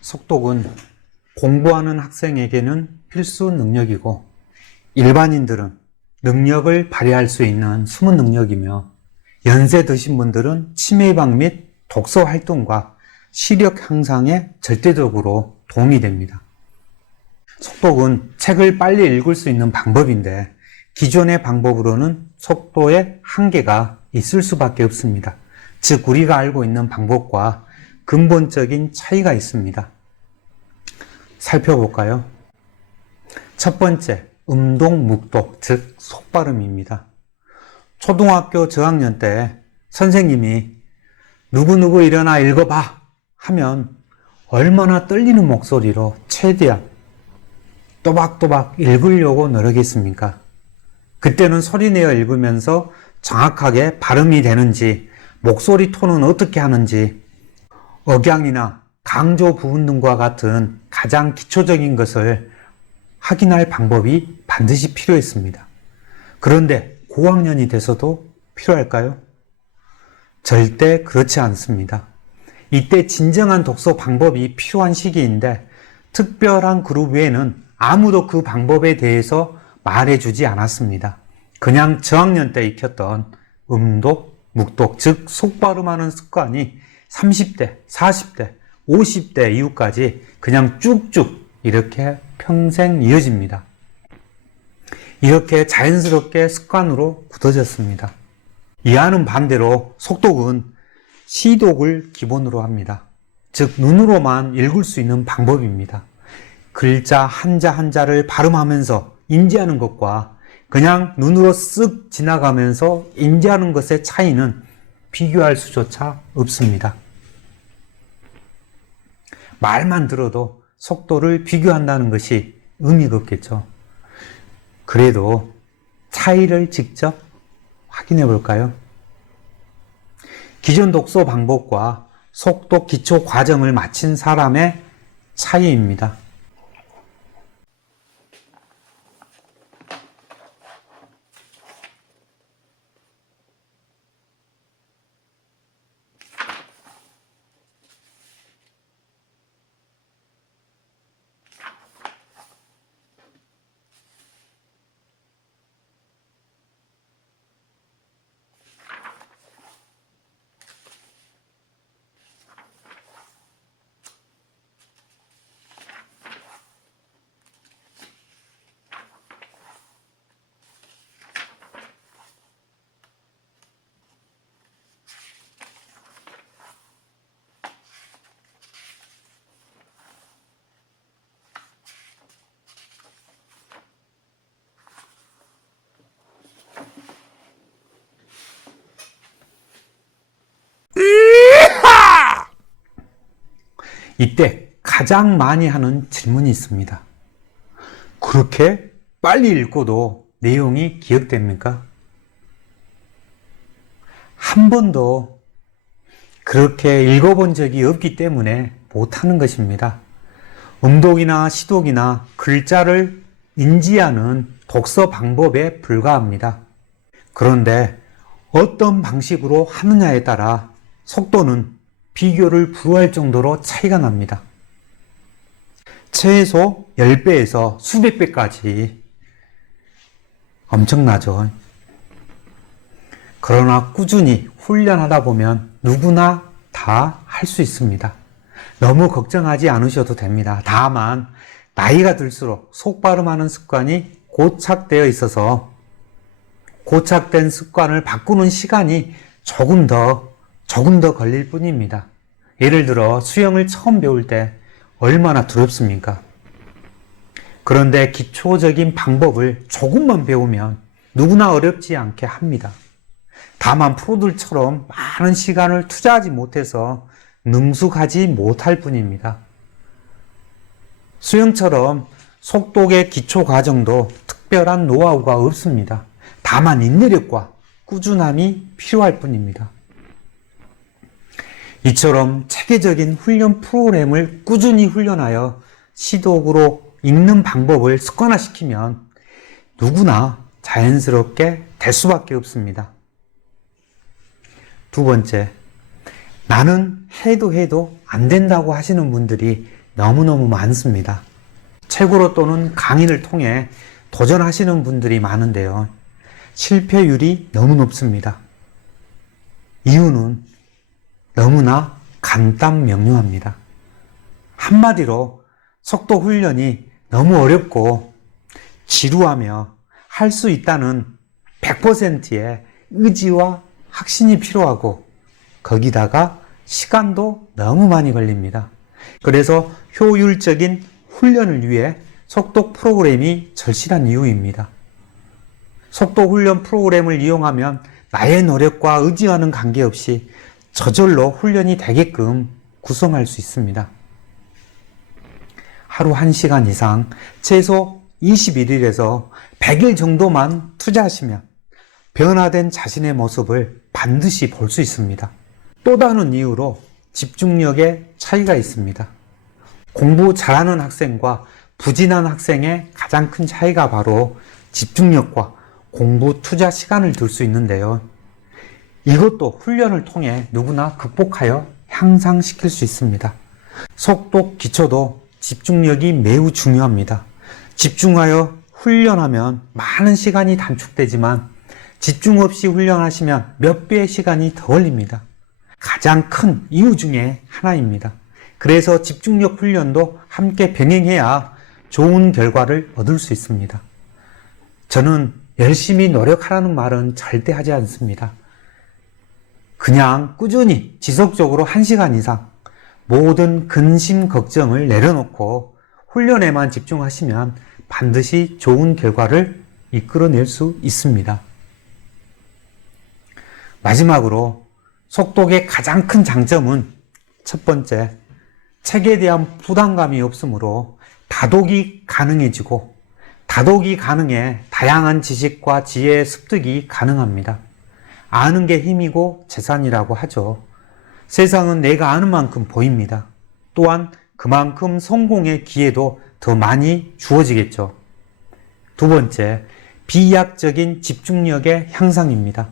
속독은 공부하는 학생에게는 필수 능력이고 일반인들은 능력을 발휘할 수 있는 숨은 능력이며 연세 드신 분들은 치매 예방 및 독서 활동과 시력 향상에 절대적으로 도움이 됩니다. 속독은 책을 빨리 읽을 수 있는 방법인데 기존의 방법으로는 속도에 한계가 있을 수밖에 없습니다. 즉 우리가 알고 있는 방법과 근본적인 차이가 있습니다. 살펴볼까요? 첫 번째, 음독, 묵독, 즉 속발음입니다. 초등학교 저학년 때 선생님이 누구누구 일어나 읽어봐 하면 얼마나 떨리는 목소리로 최대한 또박또박 읽으려고 노력했습니까? 그때는 소리내어 읽으면서 정확하게 발음이 되는지, 목소리 톤은 어떻게 하는지, 억양이나 강조 부분 등과 같은 가장 기초적인 것을 확인할 방법이 반드시 필요했습니다. 그런데 고학년이 돼서도 필요할까요? 절대 그렇지 않습니다. 이때 진정한 독서 방법이 필요한 시기인데 특별한 그룹 외에는 아무도 그 방법에 대해서 말해주지 않았습니다. 그냥 저학년 때 익혔던 음독, 묵독, 즉 속발음하는 습관이 30대, 40대, 50대 이후까지 그냥 쭉쭉 이렇게 평생 이어집니다. 이렇게 자연스럽게 습관으로 굳어졌습니다. 이와는 반대로 속독은 시독을 기본으로 합니다. 즉 눈으로만 읽을 수 있는 방법입니다. 글자 한자 한자를 발음하면서 인지하는 것과 그냥 눈으로 쓱 지나가면서 인지하는 것의 차이는 비교할 수조차 없습니다. 말만 들어도 속도를 비교한다는 것이 의미가 없겠죠. 그래도 차이를 직접 확인해 볼까요? 기존 독서 방법과 속독 기초 과정을 마친 사람의 차이입니다. 이때 가장 많이 하는 질문이 있습니다. 그렇게 빨리 읽고도 내용이 기억됩니까? 한 번도 그렇게 읽어본 적이 없기 때문에 못하는 것입니다. 음독이나 시독이나 글자를 인지하는 독서 방법에 불과합니다. 그런데 어떤 방식으로 하느냐에 따라 속도는 비교를 불허할 정도로 차이가 납니다. 최소 10배에서 수백 배까지 엄청나죠. 그러나 꾸준히 훈련하다 보면 누구나 다 할 수 있습니다. 너무 걱정하지 않으셔도 됩니다. 다만 나이가 들수록 속발음하는 습관이 고착되어 있어서 고착된 습관을 바꾸는 시간이 조금 더 걸릴 뿐입니다. 예를 들어 수영을 처음 배울 때 얼마나 두렵습니까? 그런데 기초적인 방법을 조금만 배우면 누구나 어렵지 않게 합니다. 다만 프로들처럼 많은 시간을 투자하지 못해서 능숙하지 못할 뿐입니다. 수영처럼 속독의 기초 과정도 특별한 노하우가 없습니다. 다만 인내력과 꾸준함이 필요할 뿐입니다. 이처럼 체계적인 훈련 프로그램을 꾸준히 훈련하여 시독으로 읽는 방법을 습관화시키면 누구나 자연스럽게 될 수밖에 없습니다. 두 번째, 나는 해도 안 된다고 하시는 분들이 너무너무 많습니다. 책으로 또는 강의를 통해 도전하시는 분들이 많은데요. 실패율이 너무 높습니다. 이유는 너무나 간단명료합니다. 한마디로 속도 훈련이 너무 어렵고 지루하며 할 수 있다는 100%의 의지와 확신이 필요하고 거기다가 시간도 너무 많이 걸립니다. 그래서 효율적인 훈련을 위해 속도 프로그램이 절실한 이유입니다. 속도 훈련 프로그램을 이용하면 나의 노력과 의지와는 관계없이 저절로 훈련이 되게끔 구성할 수 있습니다. 하루 1시간 이상 최소 21일에서 100일 정도만 투자하시면 변화된 자신의 모습을 반드시 볼 수 있습니다. 또 다른 이유로 집중력의 차이가 있습니다. 공부 잘하는 학생과 부진한 학생의 가장 큰 차이가 바로 집중력과 공부 투자 시간을 둘 수 있는데요. 이것도 훈련을 통해 누구나 극복하여 향상시킬 수 있습니다. 속도 기초도 집중력이 매우 중요합니다. 집중하여 훈련하면 많은 시간이 단축되지만 집중 없이 훈련하시면 몇 배의 시간이 더 걸립니다. 가장 큰 이유 중에 하나입니다. 그래서 집중력 훈련도 함께 병행해야 좋은 결과를 얻을 수 있습니다. 저는 열심히 노력하라는 말은 절대 하지 않습니다. 그냥 꾸준히 지속적으로 1시간 이상 모든 근심 걱정을 내려놓고 훈련에만 집중하시면 반드시 좋은 결과를 이끌어낼 수 있습니다. 마지막으로 속독의 가장 큰 장점은 첫 번째, 책에 대한 부담감이 없으므로 다독이 가능해지고 다독이 가능해 다양한 지식과 지혜의 습득이 가능합니다. 아는 게 힘이고 재산이라고 하죠. 세상은 내가 아는 만큼 보입니다. 또한 그만큼 성공의 기회도 더 많이 주어지겠죠. 두 번째, 비약적인 집중력의 향상입니다.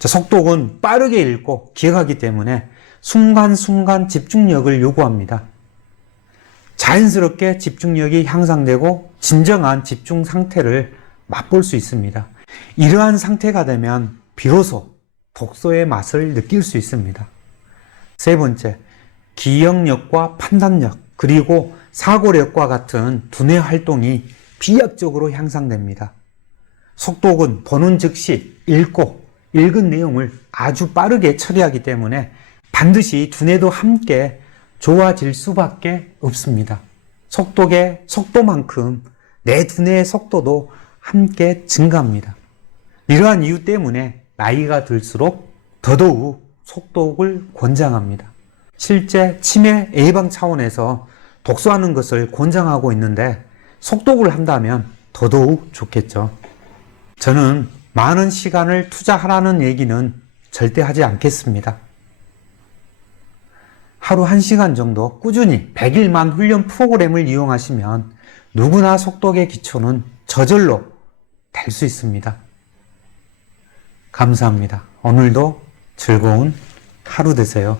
속독은 빠르게 읽고 기억하기 때문에 순간순간 집중력을 요구합니다. 자연스럽게 집중력이 향상되고 진정한 집중 상태를 맛볼 수 있습니다. 이러한 상태가 되면 비로소 독서의 맛을 느낄 수 있습니다. 세 번째, 기억력과 판단력 그리고 사고력과 같은 두뇌 활동이 비약적으로 향상됩니다. 속독은 보는 즉시 읽고 읽은 내용을 아주 빠르게 처리하기 때문에 반드시 두뇌도 함께 좋아질 수밖에 없습니다. 속독의 속도만큼 내 두뇌의 속도도 함께 증가합니다. 이러한 이유 때문에 나이가 들수록 더더욱 속독을 권장합니다. 실제 치매 예방 차원에서 독서하는 것을 권장하고 있는데 속독을 한다면 더더욱 좋겠죠. 저는 많은 시간을 투자하라는 얘기는 절대 하지 않겠습니다. 하루 1시간 정도 꾸준히 100일만 훈련 프로그램을 이용하시면 누구나 속독의 기초는 저절로 될 수 있습니다. 감사합니다. 오늘도 즐거운 하루 되세요.